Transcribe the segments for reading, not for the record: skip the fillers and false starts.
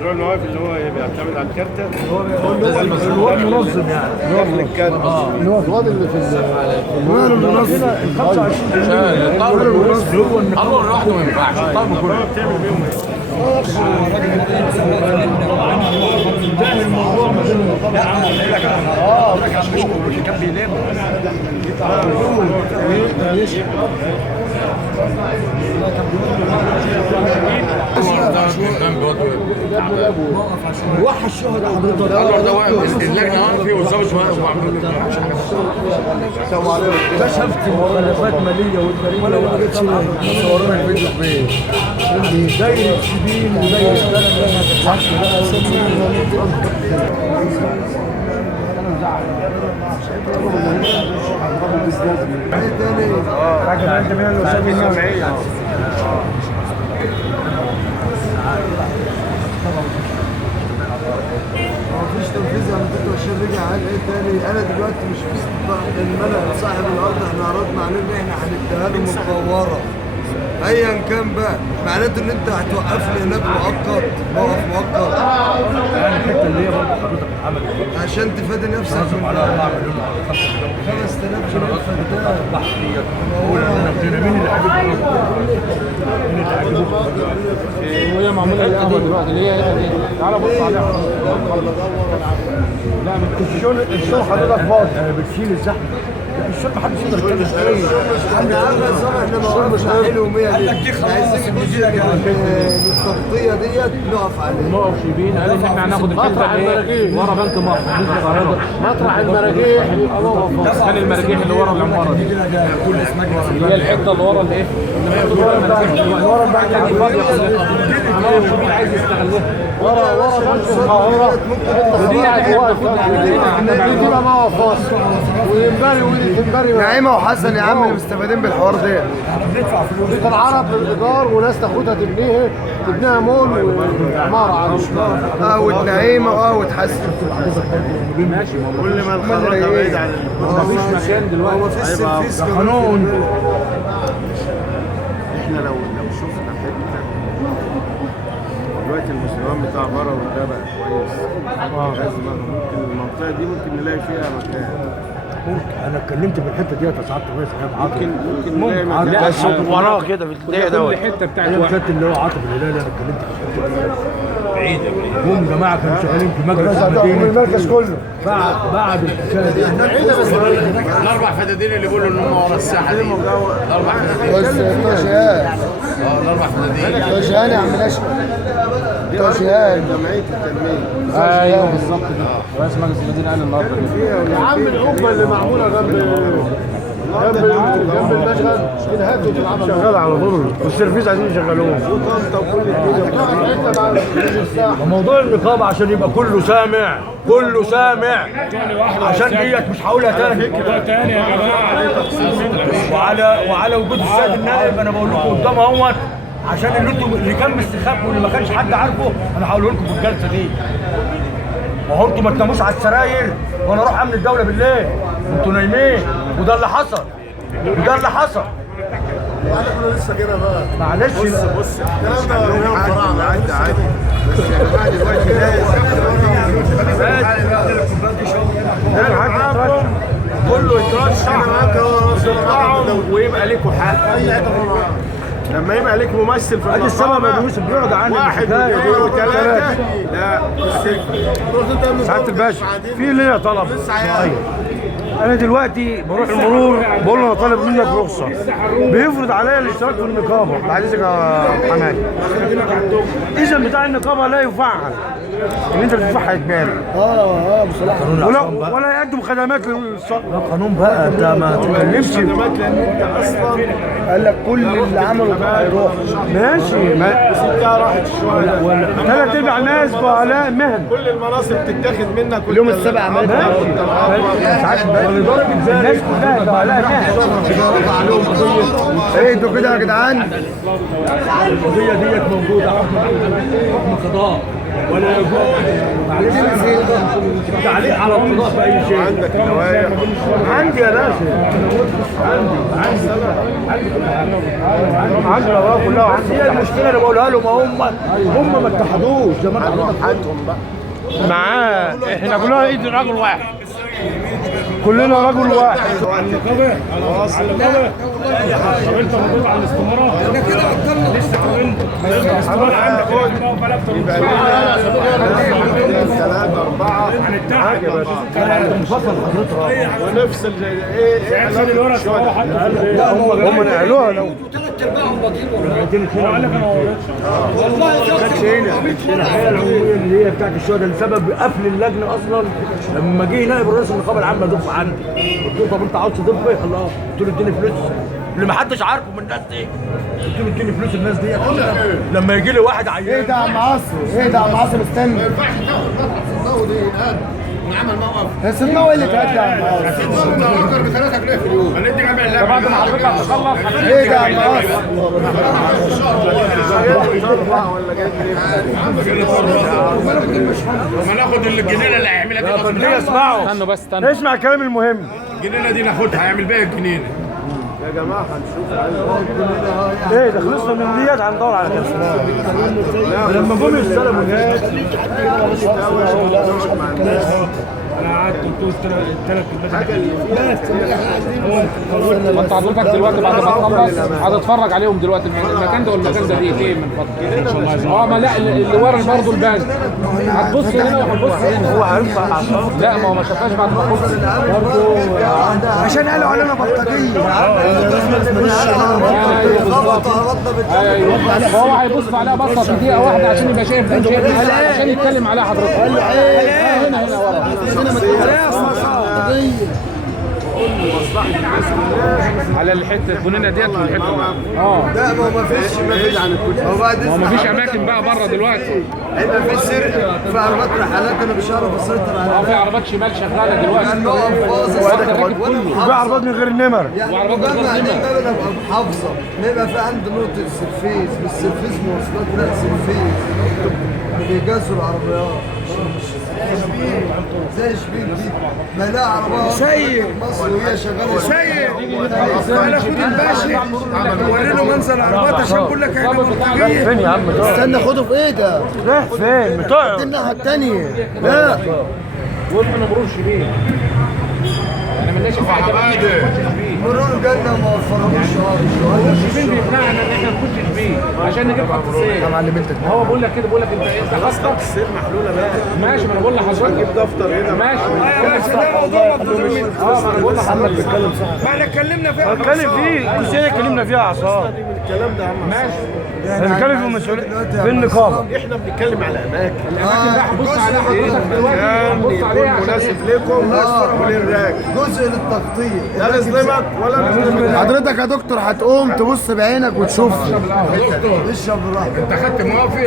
مشروع النوافل اللي هو بيعتمد على الكارتة. هو منظم يعني. داخل الكارتة. الواد اللي في الواد المنظم ال 25 الطلب المنظم هو لوحده ما ينفعش، الطلب كله بتعمل بيهم ايه؟ كان بيلم وحش الشهداء حضرتك. اللجنه واقفه والظابط واقف وعملوا له السلام عليكم. كشفت مخالفات ماليه والجريمه ولا ما جتش صورنا الفيديو فين؟ دايره شبين ودايره مفيش تنفيذ. انا كنت بشير رجع قال ايه تاني؟ انا دلوقتي مش في الملك صاحب الارض احنا عرضنا عليه ان احنا هنديها له متطوره ايا كان بقى، معناته ان انت هتوقف لي هناك مؤقت، موقف مؤقت يعني الحته اللي هي برضه حضرتك اتعملت عشان تفادي نفسك من على 4 مليون ولا 5 مليون 5000 جنيه فدان. البحر ديت قول لنا بدينا مين اللي عجبكم؟ مين اللي عجبكم؟ وهي معمولة القهوة دلوقتي اللي هي تعالى بص عليها. لا الشغل حضرتك فاضي بتشيل الزحمه الشغل محدش يقدر يتكلم فيه. احنا عامل نظام احنا مواقف حلو 100 عايزين جزء من التغطيه ديت نقف عليه. نقف شبين قال ان احنا هناخد الحته ايه ورا بنك مصر مطرح المراجيح كان المراجيح اللي ورا العماره دي هي الحته اللي ورا الايه اللي ورا البنك الفاضيه هنقف شبين عايز يستغلها ورا بنك القاهره ودي دي بقى موقف فاصل وينبري ويتنبري نعيمه وحسن يا عم اللي مستفادين بالحوار ده. بندفع فلوس العرب للايجار وناس تاخدها تبنيها مول وعماره على قهوه نعيمه وقهوه حسن. ماشي كل ما نخرجها بعيد عن مفيش مكان دلوقتي مفيش سيرفيس قانون. احنا لو شفنا حته دلوقتي المستوى بتاع بره وده بقى كويس أزمة ممكن المنطقه دي ممكن نلاقي فيها مكان. انا اتكلمت في الحته ديت يا سعاده الرئيس ايام عاطف. ممكن نلاقي مكان بس وراه كده في الدقيقه دوت. كل حته بتاعت ايام واحد كانت اللي هو عاطف الهلالي انا اتكلمت في الحته دي. بعيد هم جماعه كانوا شغالين في مجلس المدينه المركز كله بعد الحكايه دي. الاربع فدادين اللي بيقولوا ان هم ورا الساحه دي الاربع فدادين الاربع فدادين توشيهان يا عم نشأ توشيهان جمعيه التنميه. ايوه بالظبط كده رئيس مجلس المدينه قال النهارده كده يا عم القبه اللي معموله جنب المشغل كده شغال على طول والسيرفيس عايزين يشغلوه موضوع النقابه عشان يبقى كله سامع عشان ديت مش هقولها تاني يا جماعه وعلى وجود السيد النائب انا بقول لكم قدام اهوت عشان اللي كان مستخبي واللي ما كانش حد عارفه انا هقوله لكم في الجلسه دي. ما هو انتوا ما تناموش على السراير وانا اروح امن الدوله بالليل انتوا نايمين وده اللي حصل احنا كنا لسه كده بقى معلش بص الكلام ده عدى بس يا جماعه دلوقتي لازم كله يترشح ويبقى لكم حق. لما يبقى لك ممثل في ادي السبب يا يوسف بيقعد عنك واحد واثنين وثلاثه لا سعاده الباشا في ليا طلب صغير. انا دلوقتي بروح المرور بقول له انا طالب منك رخصه بيفرض عليا الاشتراك في النقابه بعد اذنك يا حمادي. اذا بتاع النقابه لا يفعل ان انت تدفعها اجباري بصراحه ولا يقدم خدمات قانون بقى ده ما تتكلمش خدمات لان انت اصلا قال لك كل اللي عمله ده هيروح ماشي ستها راحت شويه ثلاث ارباع الناس بقى مهن كل المناصب تتاخد منك اليوم السابع عملت ماشي يعني درجه الناس كلها بقى لها نهج. ايه انتوا كده يا جدعان؟ القضيه ديت موجوده حكم قضاء ولا تعليق على القضاء في اي شيء. عندك النوايا؟ عندي يا باشا، عندي الأوراق كلها وعندي. هي المشكله اللي بقولها لهم هم ما اتحدوش زي ما حياتهم بقى معاه. احنا كلنا ايد رجل واحد، كلنا رجل واحد. النقابه خلاص النقابه. طب انت موجود على الاستماره؟ احنا كده بطلنا لسه كمان الاستماره عندك يبقى لنا 3 4 هنتحد يا باشا. انفصل حضرتك ونفصل ايه خلي الورق ورا حد. لا هم نقلوها لو قال لك انا والله كانتش هنا الحياه العموميه اللي هي بتاعت الشهداء لسبب قفل اللجنه اصلا. لما جه نائب رئيس النقابه العامه يضيف عندي، قلت له طب انت عاوز تضيف ايه؟ قال اه. قلت له اديني فلوس اللي ما حدش عارفه من الناس دي. قلت له اديني فلوس الناس دي لما يجي لي واحد عيان. ايه ده يا عم عاصم؟ ايه ده يا عم عاصم؟ استنى، ما ينفعش تاخد رقم الضوء دي ونعمل موقف. يا سيدنا هو اللي اتهدى يا عم عاصم؟ اكتر ب 3 جنيه في اليوم. هندي جنب اللعبه. بعد ما حضرتك هتخلص ايه ده يا عم عاصم؟ لما ناخد الجنينه اللي هيعملها دي غصب ليه عنه. اسمعوا؟ استنوا بس استنوا. اسمع الكلام المهم. الجنينه دي ناخدها هيعمل بيها الجنينه. يا جماعه هنشوف ايه ده خلصنا من ديت هندور على كاس. لما جم يستلموا الناس انا قعدت قلت الثلاث ما انت حضرتك دلوقتي بعد ما تخلص هتتفرج عليهم دلوقتي. المكان ده والمكان ده دقيقتين من فتره ان شاء الله. ما لا اللي ورا برضه البان هتبص هنا وهتبص هنا. هو هينفع لا ما هو ما شافهاش بعد ما خلص عشان قالوا علينا بلطجيه. ايوه هو هيبص عليها بصه في دقيقه واحده عشان يبقى شايف عشان يتكلم عليها حضرتك. هنا ورا على الحته البنينه ديت والحته لا ما فيش ما هو ما فيش اماكن بقى بره دلوقتي. هيبقى في سرقه في عربات رحلات انا مش عارف اسيطر عليها. في عربات شمال شغاله دلوقتي. في عربات من غير النمر. يعني مجمع النمر ابقى محافظه ما يبقى في عندي نقطه سرفيس، مش سرفيس مواصلات، لا سرفيس بيجازوا العربيات زي شبين دي ما لا عربيه سيء مصر وهي شغاله سيء. على خد الباشا وريله منظر العربات عشان اقول لك احنا بلطجيه. فين يا عم؟ استنى خده في ايدك. رايح فين؟ بتقعد الناحيه الثانيه. لا واحنا مرور شبيه انا مالناش في حاجه مرور جنه ما وفرهوش شبين بيقنعنا ان احنا نخش شبيه عشان نجيب خط السير. طبعا اللي بنتك هو بقول لك كده بقول لك انت خاصه السير محلوله بقى. ماشي ما انا بقول لحضرتك جيب دفتر هنا ماشي ده موضوع مطلوب. ما انا بقول لحضرتك بتتكلم صح. ما احنا اتكلمنا فيها. هنتكلم فيه الجزئيه اتكلمنا فيها عصام. الكلام ده يا عم ماشي هنتكلم في المسؤوليه في النقابه. احنا بنتكلم على اماكن الاماكن ده هتبص عليها حضرتك دلوقتي هتبص عليها عشان مناسب لكم وللراجل. جزء للتخطيط لا نظلمك ولا نظلمك. حضرتك يا دكتور هتقوم تبص بعينك وتشوف. اشرب براحتك. انت خدت موافق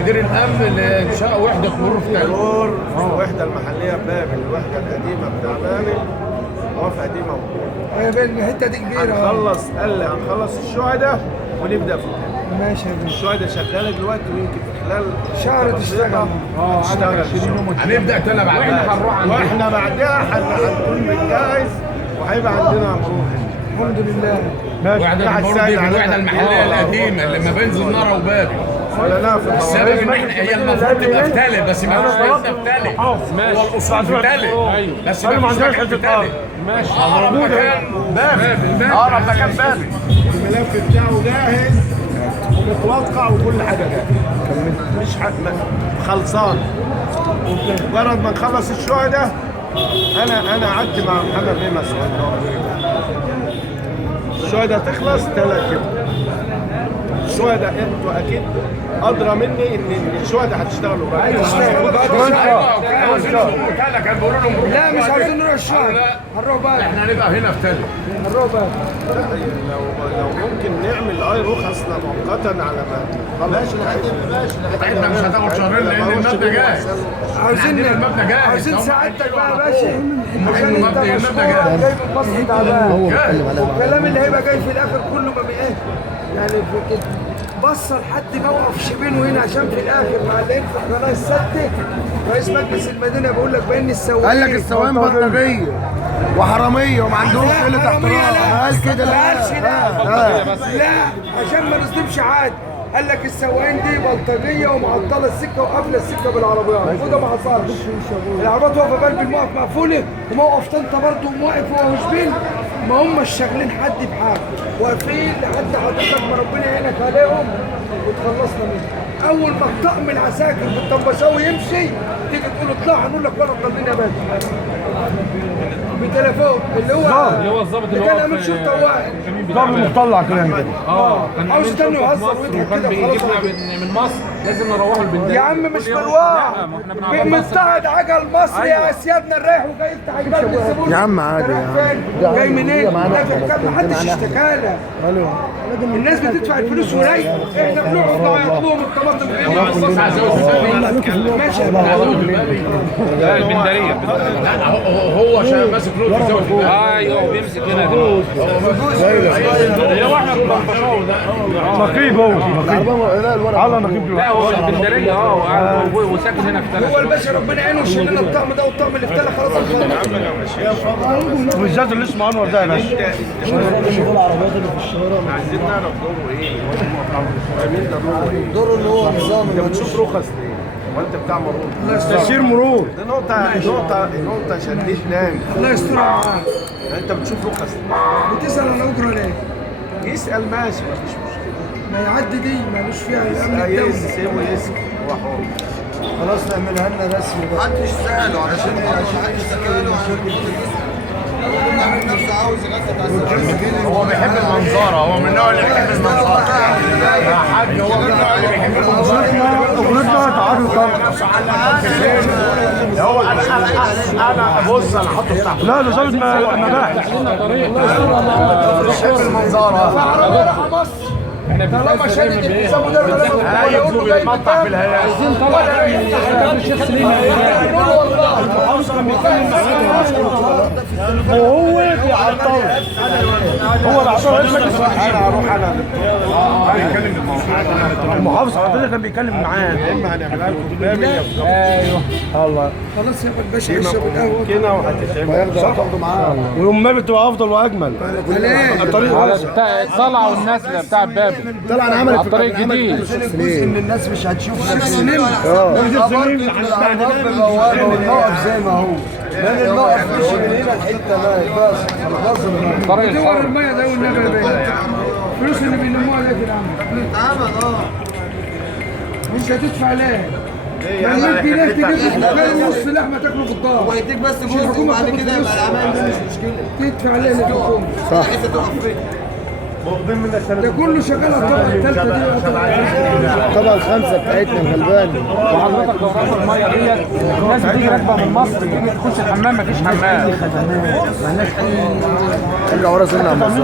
مدير الامن لانشاء وحده مرور في تل. الوحده المحليه بابل، الوحده القديمه بتاع بابل موافقه دي موجوده. الحته دي كبيره. هنخلص قال لي هنخلص الشهداء ونبدا في ماشي يا باشا. الشهداء شغاله دلوقتي ويمكن في خلال شهر تشتغل. هتشتغل. هنبدا تلا بعدها. واحنا بعدها هنكون بنجهز وهيبقى عندنا مرور. الحمد لله. وحده المرور دي في الوحده المحليه القديمه اللي ما بين زناره وبابل. ولا لا في السبب ان احنا هي المفروض تبقى في تالت بس ما فيش حته في تالت. ماشي هو الاصول في تالت بس ما فيش مكان في تالت. ماشي اقرب مكان بابل. اقرب مكان بابل. الملف بتاعه جاهز ومتوقع وكل حاجه جاهزه. مش خلصان. مجرد ما نخلص الشهداء انا قعدت مع محمد بيه مسعود الشهداء تخلص 3 كده. الشهداء انتوا اكيد ادرى مني ان الشهداء هتشتغلوا بقى. كان بيقولوا لهم لا مش عاوزين نروح الشهر، هنروح بقى. احنا هنبقى هنا في تاني. هنروح بقى. لو ممكن نعمل رخص مؤقتا على ما ماشي انت مش هتاخد شهرين لان المبنى جاهز. عاوزين المبنى جاهز. عاوزين سعادتك بقى يا باشا، عشان انت المبنى مشروع جاهز. جاي من مصر تعبان. الكلام اللي هيبقى جاي في الاخر كله ما بقاش يعني في كده. بص لحد موقف شبينه هنا عشان في الاخر معلقين في قناه السته. رئيس مجلس المدينه بيقول لك بان السواقين قال لك السواقين بلطجيه وحراميه وما عندهمش قله احترام. قال كده لا لا لا عشان ما نصدمش عاد. قال لك السواقين دي بلطجيه ومعطله السكه وقافله السكه بالعربيات، وده ما حصلش. العربيات واقفه بقلب الموقف مقفوله، وموقف طنطا برضه واقف هو وشبين، ما هماش شاغلين حد بحاجه، واقفين لحد حضرتك ما ربنا يعينك عليهم وتخلصنا منهم. اول ما الطقم العساكر في الطنبشاوي يمشي تيجي تقول اطلع، هنقول لك ولا طالبين يا باشا بتليفون اللي هو الظابط اللي كان عامل شرطه واحد ضرب مطلع كلام كده. كان عاوز عامل تاني شرطة في يهزر مصر ويضحك وكان كده بيجيبنا خلاص. من مصر لازم نروحوا البندقية. يا عم مش مروح مضطهد عجل مصري يا سيادنا الرايح وجاي يفتح الباب للزبون. يا عم عادي يا عم. جاي منين؟ دافع كام؟ محدش اشتكالك. الناس بتدفع الفلوس ورايح، احنا بنقعد نعيطلهم الطماطم ماشي. لا البندرية. هو ماسك لون في ايوه بيمسك هنا دلوقتي. هي واحد من البشاوي ده. نقيب هو على نقيب لا هو البندرية وساكن هنا في هو ثلاثة. الباشا ربنا يعينه ويشيل لنا الطقم ده والطقم اللي افتلى خلاص وبالذات اللي اسمه انور ده يا باشا. عايزين نعرف دوره ايه؟ دوره اللي هو نظام انت بتشوف رخص ليه؟ وانت بتاع مرور. تسيير مرور. دي نقطة شدتنا. الله يستر معاك. انت بتشوف رخص ليه؟ بتسأل على أجرة ليه؟ يسأل ماشي مفيش مشكلة. ما يعدي دي مالوش فيها الأمن الدولي. يسأل هو حر. خلاص نعملها لنا رسمي بقى. محدش سأله عشان محدش سأله نفسه عاوز يغطي. هو بيحب المنظرة، هو من النوع اللي بيحب المنظرة. يا حاج هو من النوع اللي بيحب المنظرة. اغلطنا تعادل طبعا. هو انا بص انا حاطه بتاع لا ده ظابط مباحث. بيحب المنظرة. طالما شادد الحساب ده يقول له بيتمطع في الهيئة. عايزين طلع الشيخ سليم. وهو بيعطل. هو العطار انا هروح انا المحافظ حضرتك كان بيتكلم معاه. اما هنعملها لكم بامن ايوه الله. خلاص يا الباشا يشرب القهوة كده وهتتعمل. هياخدوا معاه. ويوم بتبقى افضل واجمل. الطريق على الطلعة والنزلة بتاع باب طلع عملت على الطريق الجديد. جزء من الناس مش هتشوف والموقف زي ما هو. لان الموقف مش من هنا لحته ما بس خلاص. طريق دور الحرب. المية ده والنبي يا بيه. الفلوس اللي بيلموها ده العمل مش هتدفع ليه؟ لما 100 جنيه تجيب لك نص لحمه تاكله في الدار. هو يديك بس جزء وبعد كده يبقى العمال دي مش مشكله. تدفع ليه للحكومه؟ صح. انت تقف فين؟ ده كله شغال على الطبقه الثالثه دي. طبعا الخمسه بتاعتنا الغلبان. وحضرتك لو رحت الميه ديت الناس بتيجي راكبه من مصر تيجي تخش الحمام مفيش حمام. ارجع ورا سنه يا مصر.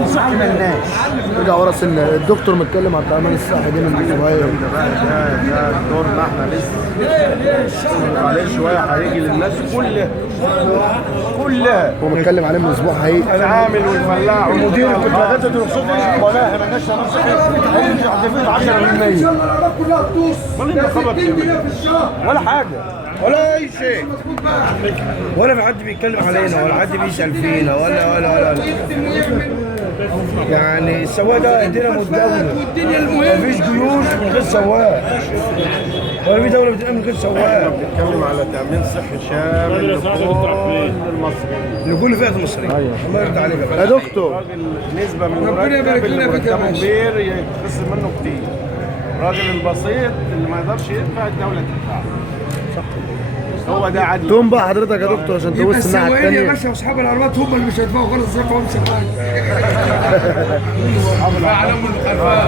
ارجع ورا سنه. الدكتور متكلم على التامين الصحي دي من شويه. ده دورنا احنا لسه عليه شويه هيجي للناس كلها. هو متكلم عليه من اسبوع حقيقي. العامل والفلاح مدير الكتابات الرخصة ولا مالناش نفس هتدفع 10%. ان شاء الله العربيات كلها تدوس. ده 60 جنيه في الشهر. ولا حاجه ولا اي شيء. مظبوط بقى. ولا في حد بيتكلم علينا ولا حد بيسال فينا ولا يكتم ويعمل. يعني السواق ده ايدينا متداوله. والدنيا المهم. مفيش جيوش من غير سواق ولا في دوله بتتعمل من غير سواق. بنتكلم على تامين صحي شامل لكل المصريين. لكل فئه المصريين. الله يرضى عليك يا يا دكتور راجل نسبه من ربنا يبارك المرتب لنا اللي فيك يا مرتبه باشا. كبير يتخصم منه كتير. الراجل البسيط اللي ما يقدرش يدفع الدوله تدفع. هو ده عدل. تقوم بقى حضرتك يا دكتور عشان يبقى تبص الناحيه السواقين يا الثانيه. باشا واصحاب العربيات هم اللي مش هيدفعوا خالص زي ما همش حاجه.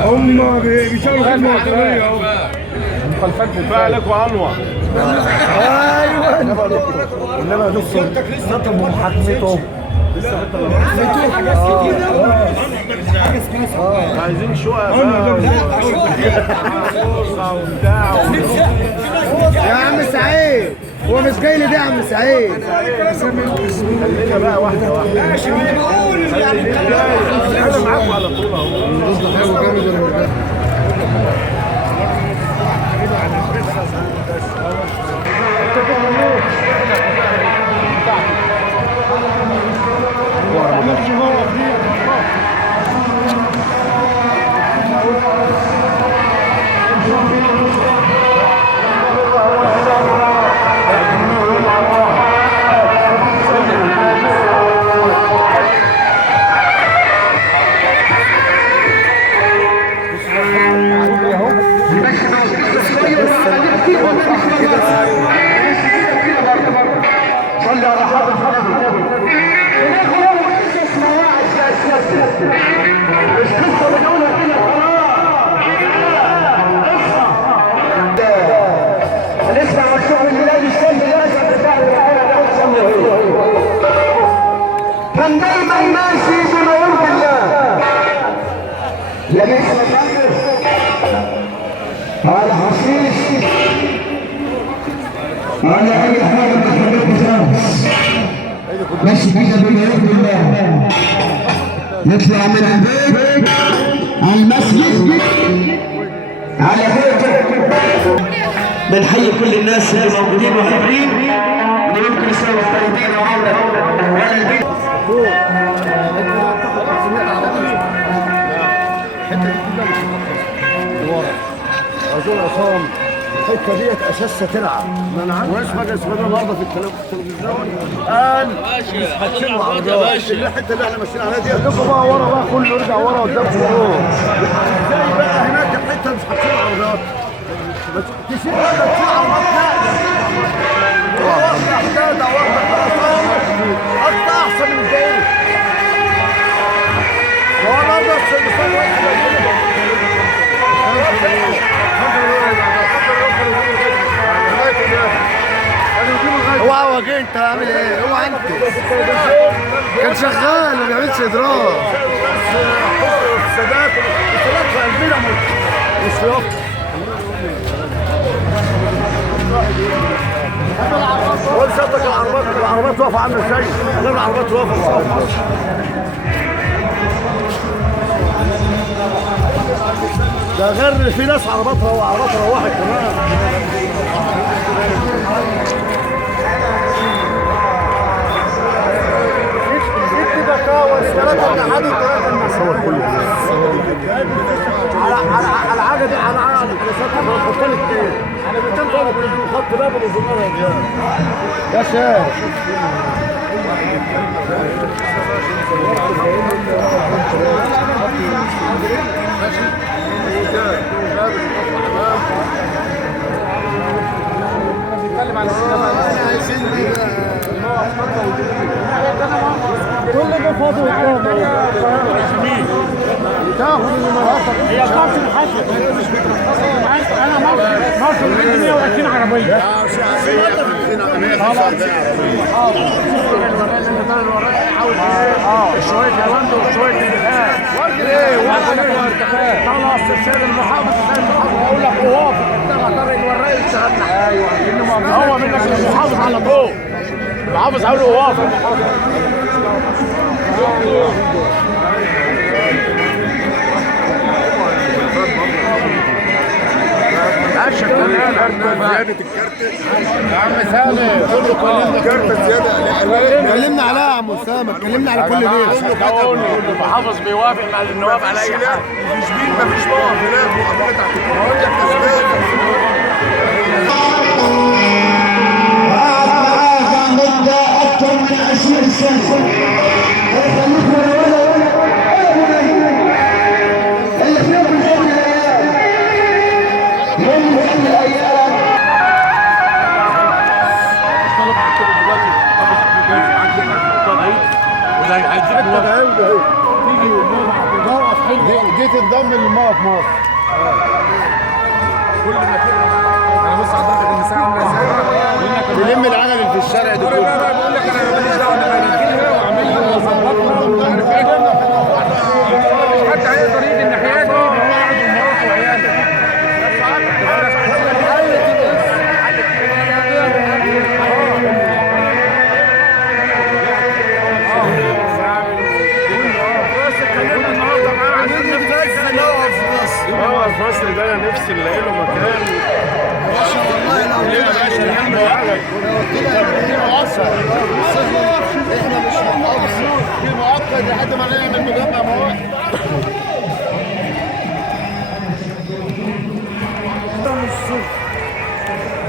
هم بيشتغلوا خدمه وطنيه اهو. مخالفات فعلك وانور. ايوه انما يا دكتور نطلب محاكمته. عايزين شقق يا عم سعيد هو مش جاي لي ده يا عم سعيد. خلينا بقى واحده واحده. ماشي بقول يعني انا معاكم على طول اهو. قصده حلو جامد ولا مش جامد؟ كان دايما ماشي بما يرضي الله، لا بيسمع على حشيش على اي حاجه من الحاجات دي خالص، ماشي كده بما يرضي الله. نطلع من البيت على المسجد على بيتك. بنحيي كل الناس اللي موجودين وحاضرين، اللي يمكن يساوي الطيبين ولا البيت. رجل عصام الحته ديت اساسها تلعب. ما انا عارف واسمع اسمها النهارده في التلفزيون قال هتشيلوا عربيات الحته اللي احنا ماشيين عليها دي. هتبقوا بقى ورا بقى، كله يرجع ورا قدامكم اهو. ازاي بقى هناك الحته مش هتشيلوا عربيات؟ تشيل عربيات لا اقطع احسن من الجاي. هو انا اوعى واجي انت عامل ايه؟ اوعى انت كان شغال ما بيعملش اضرار. السادات في قلبنا مش وين صدق العربات واقفه عامله ازاي؟ غير العربات واقفه. ده غير في ناس عرباتها روحت كمان. صور كله على عدد على الخطين الاثنين على 200 طن خط باب الزماره يا شيخ. بنتكلم عن السينما. كل ده فاضي قدامه. تاخد المناطق هي قاصر الحفل انا مصر عندي 120 عربيه. شويه الورد وشويه الدفاع. ورد ايه؟ طلع استشهاد المحافظ اقول لك وافق اتبع طارق الوراق اشتغلنا. ايوه هو منك المحافظ على طول. المحافظ هقول له وافق. زيادة الكارت يا عم سامي كله كلمنا كارت زيادة. اتكلمنا عليها يا عم اسامه، اتكلمنا على كل دي. كل المحافظ بيوافق مع النواب على اي حاجه. مفيش بيت مفيش موقف هناك وقفات تحت بقول لك تسبيح. وقعد معاها مدة أكثر من 20 سنة. اللي في يوم من الأيام يوم من الأيام دي تتضم للموقف مصر. كل ما تبقى احنا مش محافظين في مؤقت لحد ما نعمل مجمع مواد.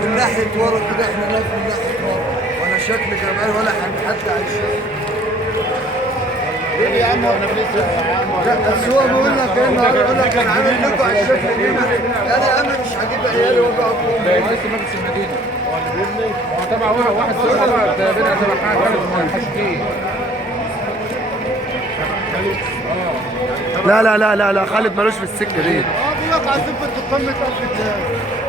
من ناحية ورا كده احنا ناس من ناحية ورا وانا شكلي كمان ولا حتى عايشين. يا عم احنا بنسرق يا عم. بس هو بيقول لك ايه النهارده يقول لك انا عامل لكم على الشكل كده. انا يا عم مش هجيب عيالي وابقى رئيس مجلس المدينه هو تبع واحد صاحبي ده بينا تبع حاجه ما ينفعش فيه. لا لا لا لا لا، خالد مالوش في السكه دي. بيقول لك عايزين في الدكان 100,000 جنيه.